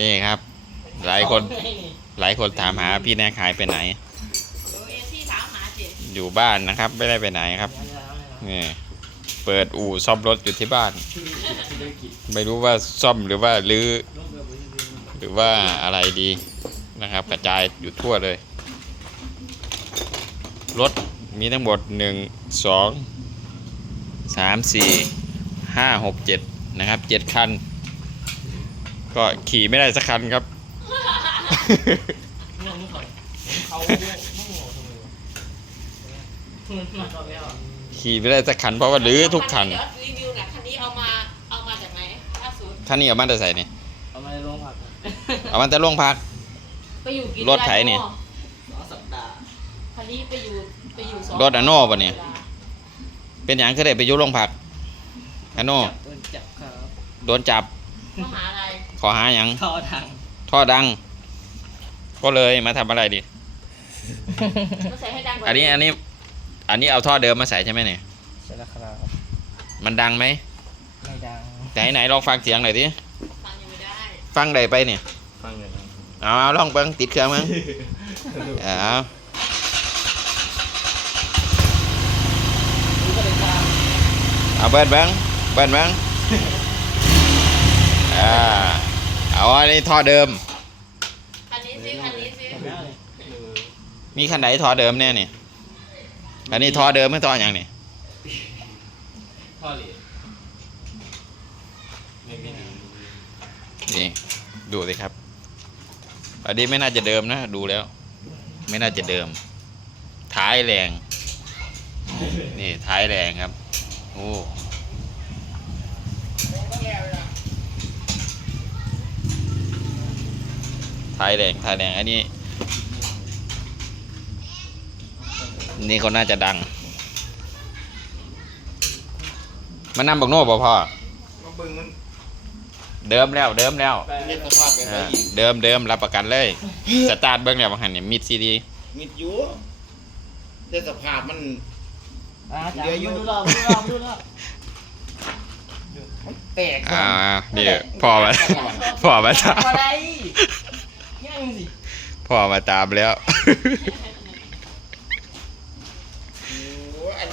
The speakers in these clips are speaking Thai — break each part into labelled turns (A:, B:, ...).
A: นี่ครับ หลายคน หลายคนถามหาพี่แนกหายไปไหน
B: เดี๋ยวเอซี่ถามหาสิ
A: อยู่บ้านนะครับ ไม่ได้ไปไหนครับนี่เปิดอู่ซ่อมรถอยู่ที่บ้าน ไม่รู้ว่าซ่อมหรือว่ารื้อหรือว่าอะไรดีนะครับ กระจายอยู่ทั่วเลย รถมีทั้งหมดหนึ่งสองสามสี่ ห้าหกเจ็ดนะครับเจ็ดคัน ก็ขี่ไม่ได้สักคันครับ
C: มึงมึงก่อนเขามึงโง่ทำไมวะมึงมาก่อนแล้วอะ
A: ขี่ไม่ได้สักคันเพราะว่ารื้อทุกคัน
B: เดี๋ยวรีวิวหน่ะคันนี้เอามาเอามาจากไหนล่าสุด
A: คันนี้เอามาแต่ใส่นี่
C: เอามาในโรงผัก
A: เอามาแต่โรงพัก
B: ไปอยู่กี่
A: รถไถนี่
B: เดือ
C: สองสัปดาห์
B: คันนี้ไปอยู่ไปอยู่สอง
A: รถอะโน่ปะเนี่ย เป็นอย่างคือได้ไปอยุโรงพัก ฮันโน
C: จับโดนจับครับ
A: โดนจับ
B: มหาอะไร
A: ขอหาอย่าง
C: ท่อทาง
A: ท่อดัง ก็เลยมาทำอะไรดิ
B: มาใส่ให้ดังกว่า
A: อันนี้อันนี้ อันนี้เอาท่อเดิมมาใส่ใช่ไหมเนี่ย
C: ใช่แล้วครับ
A: มันดังไหม
C: ไม่ดัง
A: ไหนไหนลองฟังเสียงหน่อยดิ
B: ฟังยังไม่ได้
A: ฟังได้ไปเนี่ย
C: ฟังเลยนะ
A: เอาเอาลองเบิ้งติดเครื่องมั้งเอา
C: รู้ก็เลยจ้า
A: เอาเบิ้ลเบิ้ง เบิ้ลเบิ้งอ่าเอาอันนี้ท่อเดิม
B: คันนี้ซิคันนี้ซิ
C: แล้วเลย
A: มีคันไหนท่อเดิมแน่นี่อันนี้ท่อเดิมไม่ท่ออย่างนี่
C: ท่อเหลวไม่ไม่ดี
A: นี่ดูสิครับ อันนี้ไม่น่าจะเดิมนะ ดูแล้ว ไม่น่าจะเดิม ท้ายแรง นี่ท้ายแรงครับ โอ้ ท้ายแรงท้ายแรงอันนี้ นี่เขาน่าจะดัง มันนำบักโน่บ่พ่อ
D: มาเบิ่งมัน
A: เดิมแล้ว เดิมแล้ว
D: เฮ็ดสภาพแบบ
A: อ่า
D: นี้อีก
A: เดิมเดิมรับประกันเลย สตาร์ทเบิ้งแล้วบางหันเนี่ยมิดซีดี
D: มิดอยู่แต่สภาพมัน
C: อ่าจ้า
D: เดี๋ยวอยู่
C: ดูรอบดูรอบดูรอบมันแตก
A: อ่านี่พ่อมาพ่อมาตาม
C: อะไร ยังสิ
A: พ่อมาตามแล้ว
D: โอ้อัน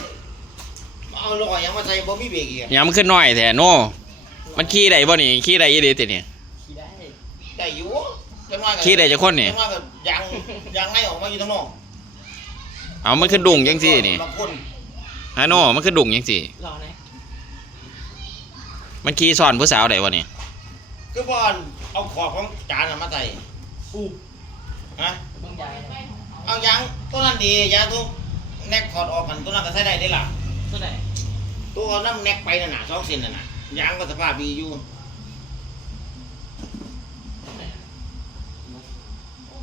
D: เอาลอยยังมาใส่บ่มีเบรกอีกอะ
A: ยังมันขึ้นน้อยแท้โน่มันขี่ได้บ่นี่ขี่ได้ยี่ดีติเนี่ย
C: ขี่ได้
D: ได้อยู่จังว่ากั
A: ขี่ได้จะคนนี่
D: จังว่ากับยางยางในออกมาอยู่ข้างนอก
A: เอามันขึ้นดุ่งยังสินี่
D: ลำพ่น
A: ฮะโน่มันขึ้นดุ่งยังสิ
C: รอไหน
A: มันขี่ซ้อนผู้สาวได้บ่นี่
D: คือบ่เอาขอบของจานน่ะมาใส่
C: อู้
D: ฮะ
C: ต้องย้ายนะ
D: เอายางตัวนั้นดียางตัวแนกถอดออกมันตัวนั้นก็ใช้ได้ได้ล่ะ
C: ตัวไหน
D: ตัวเอาน้ำแนกไปน่ะน่ะสองเส้นน่ะน่ะยางก็สภาพดีอยู่
C: ตัวไหนอะ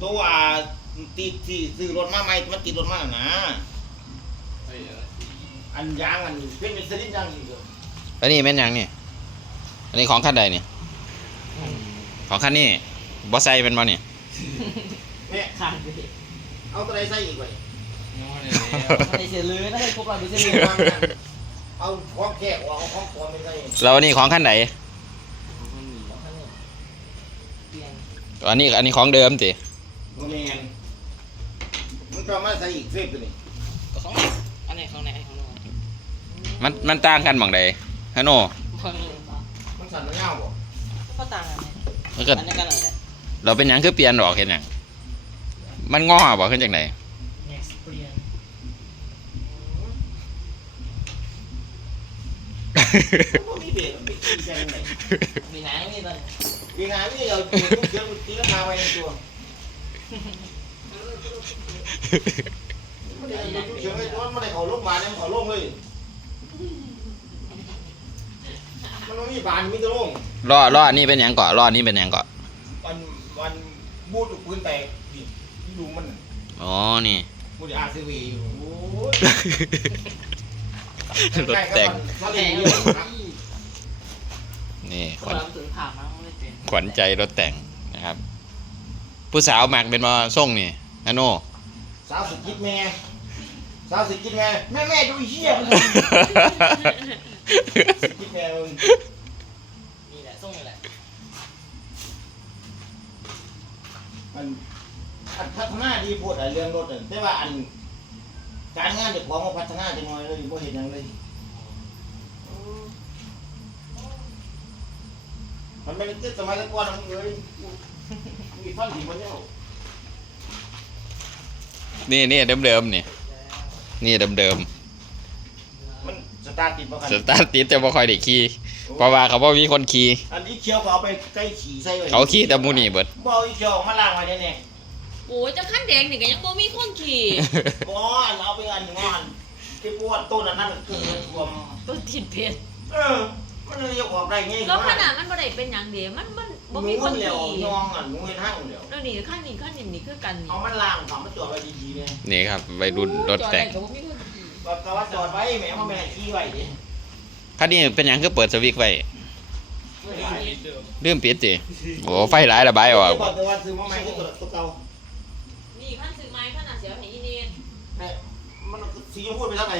D: ตัวอ่าตีที่ซื้อรถมาใหม่มันติดรถมาน่ะนะ
C: เฮ้ยเออ
D: อันยางอันเป็นเป็นสลิปยางอีกเหรอ
A: อันนี้แม่นหยังนี่อันนี้ของคันใดนี่ของคันนี้บ่ใส่เป็นบ่นี่
D: เนี่ย
C: ขาดไป
D: เอาตัวใดใส่อีกไว้
C: ไม่ได้เสียเลยนะให้ครบเราดูเสียเลย
D: เอาของแขกเอาของปลอมไปใส่
A: แล้วอันนี้ของคันใด
C: เปลี่ยน
A: อันนี้อันนี้ของเดิมติ
D: โมเมนมันก็มาใส่อีกเฟซตัวนี้
C: ของไหนอันไหนของไหนของไหน
A: มันมันต่างกันบังใดฮะโน่
C: ของไหน
D: มันสั่นมันเงาบ่
C: ก็ต่างกันไหม
A: มันก็
C: อันนี้กันอะไร
A: เราเป็นหยังคือเปลี่ยนดอกเห็นหยัง มันงอบ่ขึ้นจากไหน
C: next เปลี่ยน
D: มันมีเบรกมันมีขี้ใจตรงไหน
C: มีหนังนี่ตอน
D: มีงานนี่เราตีลูกเสือตีลังกาไว้ในตัวมันได้ลูกเสือไอ้ตัวมันได้เขาลงมาเนี่ยมันเขาลงเลยมันไม่มีบานมีแต่ลง
A: ล้อล้ออันนี้เป็นหยังเกาะล้ออันนี้เป็นหยังเกาะ
D: วันวันบูดปืนแตก นี่ดูมัน
A: อ๋อนี่
D: บูดอาร์ซีวีอยู่โอ้ย
A: รถแต่ง
D: สลิงเดียวครับ
A: นี่ข
C: ค
A: วันญ
C: เราถึงผ่านมาไม่ได้เป็น
A: ขวัญใจรถแต่งนะครับ ผู้สาวมักเป็นมาส่งนี่ฮะโน่
D: สาวสิกิดแม่สาวสิกิดแม่แม่แม่ดูเหี้ยคิดแม่มึง
C: นี่แหละส่งนี่แหละ
D: มัน อันพัฒนาดีพูดอะเรื่องรถอะแต่ว่าอัน การงานเด็กของมาพัฒนาจังน้อยเลยบ่เห็นหยังเลย มันไม่ได้ติดสมัยตะกอนมึงเลยมีฟันถีมันเนี่ย
A: นี่นี่เดิมเดิมๆนี่นี่เดิมเดิม
D: มันสตาร์ทติดบ่คัน
A: ๆสตาร์ทติดแต่บ่ค่อยได้ขี่เพราะว่าเขาบ่มีคนขี่
D: อันนี้เคี้ยวก็เอาไปใกล้ขี่ใส่ไว้
A: เขาขี่แต่หมูนี่เบิด
D: บ่เอาอีเคี้ยวมาล้างไว้เนี่ยเนี่ย
B: โอ้ยเจะขั้นแดงนี่ก็ยังบ่มีคนขี่
D: บ่อันเอาไปอันหนึงอันที่ปวดต้นอันนั้นมันคือรวม
B: ต้นทินเพชร
D: เออ มันเลยจะออกได้ไง
B: แล้วขนาดมันบ่ได้เป็นหยังเดียวมันมันบ่มีคน
D: เหลียว
B: ขี่
D: ยองอะหนูเห็นห้างเดียว
B: แล้วนี่ขั้นนี้ขั้นนี้นี่คือกันนี่
D: เอามันล้างฝังมันจอดไว้ดีๆเนี่ย
A: นี่ครับวัยรุ่นรถแต่ง
B: จอดได้ก็บ่มีคนขี่
D: ก็ว่าจอดไว้แหมเอาแม่ขี่ไว้ดิ
A: คันนี้เป็นหยังคือเปิดสวิตช์ไว้
D: ไม่ได้
A: ลืมปิดสิโอ้ไฟหลายระบายออก
D: แม่มั
B: นสี
D: ชมพูไปเท่าไหร่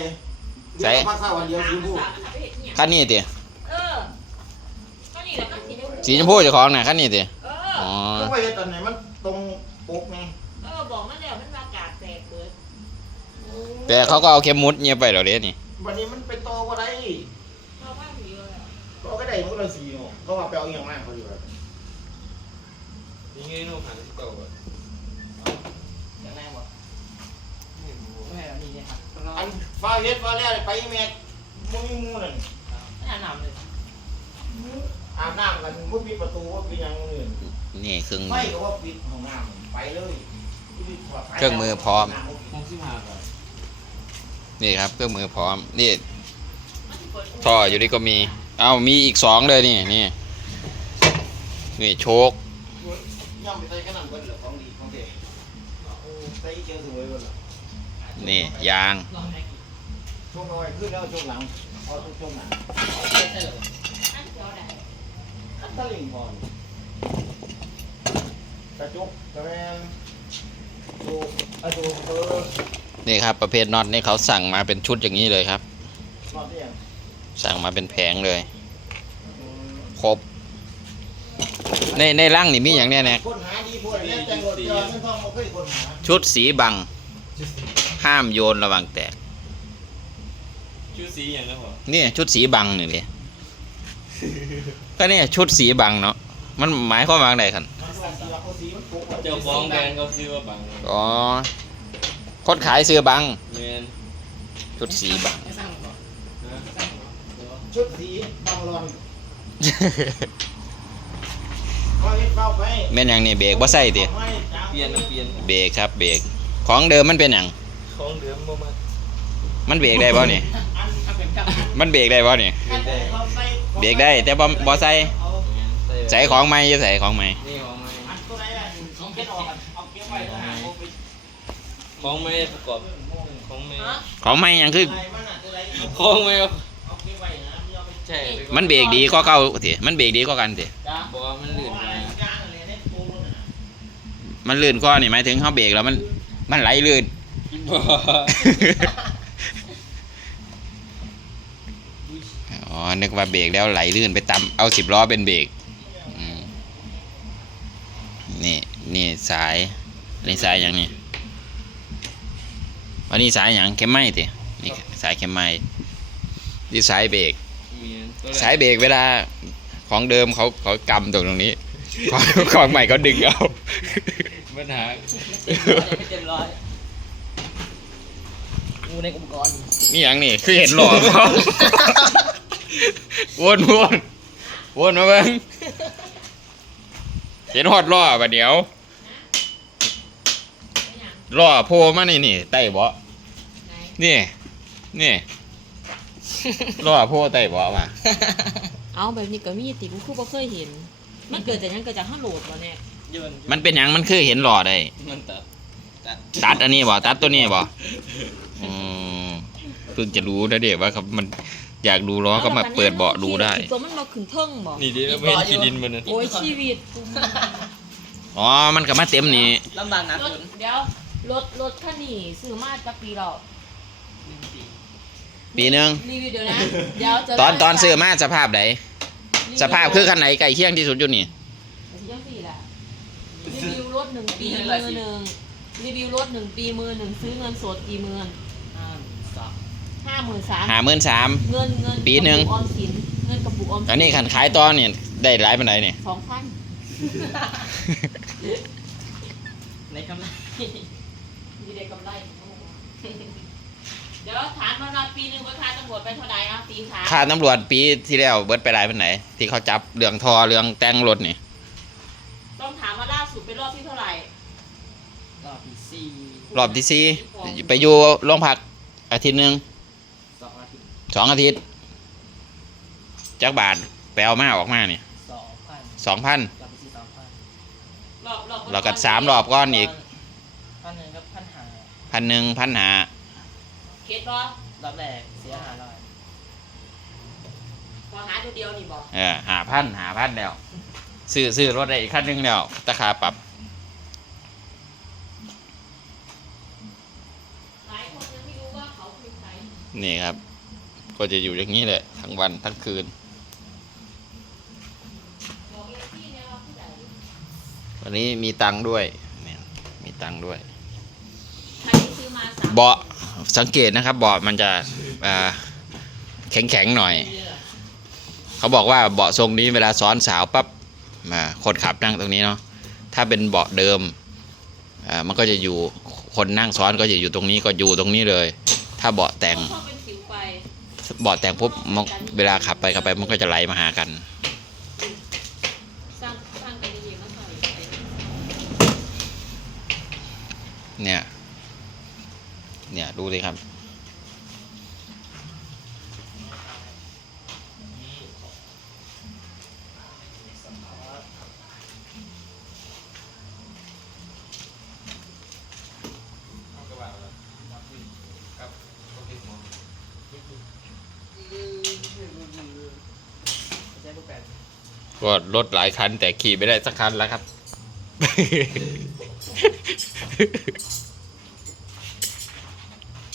D: เดี๋ยวพักเสาร์วันเดียวสีชมพู
A: คันนี้ติ
B: เออก็นี่แหละขั้นสีชมพู
A: สีชมพูเจ้าของน่ะคันนี้ติ
B: เอ
A: อ๋อ
B: อ
D: ก็ไปเฮ็ดตอนไหนมันตรงปกไง
B: เออ บอกมันแล้วมันว่ากากแตกเบิด
A: แต่เขาก็เอาเข็มมุดเงียบไปแล้วเด้นี่
D: วันนี้มันไปโตก็ได้
B: เพราะว่าผีเลยอะ
D: โตก็ได้มันก็เลยสีเนาะเขาว่าไปเอาอย่างมากเขาอยู่แบบ
C: ยังไงนู่นหันเก่าอะ
D: อย่างแน่บ่
C: ไม่แบบนี้เนี่ยครับ
D: อัน ฟ้าเฮ็ดฟ้าแล่ไปแม่มึงมีมูนั่น
C: ไม่หันหนำเลย
D: อาบน้ำกันบ่ปิดประตูบ่ปิดหยังอื่น
A: นี่เครื่อง
D: ไฟ
A: มือ
D: ก็ว่าปิดห้องน้ำไปเลย
A: เครื่องมือพร้อม
C: คงสิบห้าบาท
A: นี่ครับเครื่องมือพร้อมนี่
B: มันสิเปิด
A: ท่ออยู่นี่ก็มี เอ้ามีอีกสองเลยนี่นี่นี่โชค
D: ย่อมไปใส่ขนาดเบิดเหรอของดีของเด็ใส่เชียวสวยเบิดเหรอ
A: นี่ยาง
C: ลองให้กิน
D: ช่วงน้อยขึ้นแล้วช่วงหลังเอาช่วงหลัง
C: ใช่ใช่เลย
B: อันเดียวได้
D: ขั้นตะลิงพอนกระจุกกระแมงดูอะดูเออ
A: นี่ครับประเภทน็อตนี่เขาสั่งมาเป็นชุดอย่างนี้เลยครับ
D: รอบเดียว
A: สั่งมาเป็นแผงเลย ครบ ในในร่างนี่มีอย่างเนี้ยเนี่ย
D: คนหาดีพวกนี้แต่งรถเจอเงินทองบ่เคยคนหา
A: ชุดสีบัง ห้ามโยนระวังแตก
C: ชื่อสีอย่างนั้นเหรอ
A: นี่ชุดสีบังนี่เลยก็เนี่ยชุดสีบังเนาะมันหมายความว่าไงครับ
D: มันว่าสีว่าเขาสีมันปุ๊บ
C: เจ้าของแบรนด์เขาชื่อว่าบัง
A: อ๋อคนขายเสื้อบัง
C: เงิน
A: ชุดสีบัง
C: สั่งก่อนนะสั่งก่อน
D: ชุดสีบางรอนเขาเฮ็ดเฝ้าไป
A: แม่นอย่างนี่เบรกบ่ใส่ติ
C: เปลี่ยนนะเปลี่ยน
A: เบรกครับเบรกของเดิมมันเป็นอย่าง
C: ของเดิมบ่มา
A: มันเบรกได้บ่นี่
D: อัน
C: ถ้าเป็นกับ
A: มันเบรกได้บ่นี่
D: อันเขาใส่
A: เบรกได้ แต่บ่บ่ใส่
D: เอา
A: ใส่ของใหม่จะใส่ของใหม่
C: นี่ของไม่
D: อันตัวไหนอะของเก็บออกอะเอาเก็บไว้แล้วหาเอาไป
C: ของไม่ประกอบของไม่
B: ฮะ
A: ของใหม่หยังคือ
D: ไหนมันอะตัวไหน
C: ของไม่
D: เอาเก็บไว้นะไม่เอาไป
C: ใช่
A: มันเบรกดีก็เก่าสิมันเบรกดีก็กันสิ
C: จ้าบอกว่ามันลื่น
D: เอา
C: ไป
D: อะไรกลางอะไรเนี่ยปูนอะ
A: มันลื่นก็นี่หมายถึงเขาเบรกแล้วมันมันไหลลื่น อ๋อ นึกว่าเบรกแล้วไหลลื่นไปตำเอาสิบล้อเป็นเบรกอืมนี่นี่สายนี่สายอย่างนี้อันนี้สายอย่างเข็มไม้ตินี่สายเข็มไม้นี่สายเบรกสายเบรกเวลาของเดิมเขาเขากำตรงตรงนี้ ของของใหม่เขาดึงเอา
C: ปัญหาไม่เต็มร้อยงูในอุปกรณ์
A: นี่อย่างนี่คือเห็นหล่อเขา วนวนวนมาเบิ่งเห็นฮอดล้อปะเดี๋ยว
B: ไม่อยาก
A: ล้อโผล่มานี่นี่ใต้เบาะ
B: ไหน
A: นี่นี่ล้อโผล่ใต้เบาะว่ะ
B: เอาแบบนี้ก็มีติกูคือบ่เคยเห็น มันเกิดจากหยังเกิดจากห้าโหลดบ่เนี่ย
C: ยน
A: มันเป็นหยังมันคือเห็นล้อได้
C: มันตัดตัด
A: ตัดอันนี้บ่ตัดตัวนี้บ่อืมเพิ่งจะรู้นะเด็กว่าครับมัน อยากดูล้อก็มาเปิดเบาะดูได้
B: ตัวมันบ่ขึ้นเทิงบ่
C: นี่ดิเราไม่เห็นขี้ดินมันนะ
B: โอ้ยชีวิตกู
A: อ๋อ มันก็มาเต็มนี่
C: ลำบากนะ
B: รถ
C: คุณ
B: เดี๋ยวรถรถคันนี้ซื้อมาจากปีแล้ว
A: ปีหนึง
B: รีวิวเดี๋ยวนะเดี๋ยวจะ
A: ตอนตอนซื้อ
B: มา
A: มาสภาพไหนสภาพคือคันไหนไก่เคียงที่สุดอยู่นี่
B: ยังสี่แหละรีวิวรถหนึ่งปีมือหนึ่งรีวิวรถหนึ่งปีมือหนึ่งซื้อเงินสดกี่หมื่น
C: ห้าสาม
B: ห้าหมื่นสาม
A: หาหมื่นสาม
B: เงินเงิน
A: ปีหนึ่ง
B: กระปุกออมสินเงินกระปุกออมสิน
A: อันนี้ขันขายตอนนี่ได้หลายปันไหนนี่
B: สองพัน
C: ในกำไร
B: มีได้กำไรเดี๋ยวถามมาว่าปีหนึ่งประธานตำรวจไปเท่าไหร่อะปีสาม
A: ค่าตำรวจปีที่แล้วเบิดไปหลายปันไหนที่เขาจับเรื่องทอเรื่องแต่งรถนี่
B: ต้องถามว่าล่าสุดเป็นรอบที่เท่าไหร่
C: รอบที่สี่
A: รอบที่สี่ไปอยู่โรงพักอาทิตย์หนึ่ง
C: สองอาทิตย์
A: สองอาทิตย์จักบาทไปเอามาออกมานี่
C: สองพัน
A: สองพัน
C: รอบที่สี่สองพัน
B: รอบรอบ
A: เราก็สามรอบก้อนอีก
C: พันหนึ่งกับพันหา
A: พันหนึ่งพันหา
B: เคสบอ
C: รอบแรกเสียหาร้อย
B: พอหาตัวเดียวนี่บอก
A: เออหาพันหาพันแล้วซื้อซื้อรถได้อีกคันหนึงแล้วราคาปรับ
B: หลายคนยังไม่รู้ว่าเขาคือใคร
A: นี่ครับ ก็จะอยู่อย่างนี้แหละ ทั้งวันทั้งคืน
B: บอกเอซี่เนี่ยว่าผู้ใหญ่
A: วันนี้มีตังค์ด้วยเนี่ยมีตังค์ด้วย
B: ใครที่ซื้อมาสาม
A: เบาะสังเกตนะครับเบาะมันจะแข็งแข็งๆหน่อย เขาบอกว่าเบาะทรงนี้เวลาซ้อนสาวปั๊บอ่าคนขับนั่งตรงนี้เนาะถ้าเป็นเบาะเดิมอ่ามันก็จะอยู่คนนั่งซ้อนก็จะอยู่ตรงนี้ก็อยู่ตรงนี้เลย ถ้าเบาะแต่ง
B: ชอบ เป็นสิวไป
A: เบาะแต่งปุ๊บมันเวลาขับไปขับไปมันก็จะไหลมาหากัน
B: สร้างสร้างกันดีๆมาใส่ใส่
A: เนี่ย เนี่ยดูสิครับ
C: ใช้เบอร์แปด
A: ก็รถหลายคัน แต่ขี่ไม่ได้สักคันแล้วครับ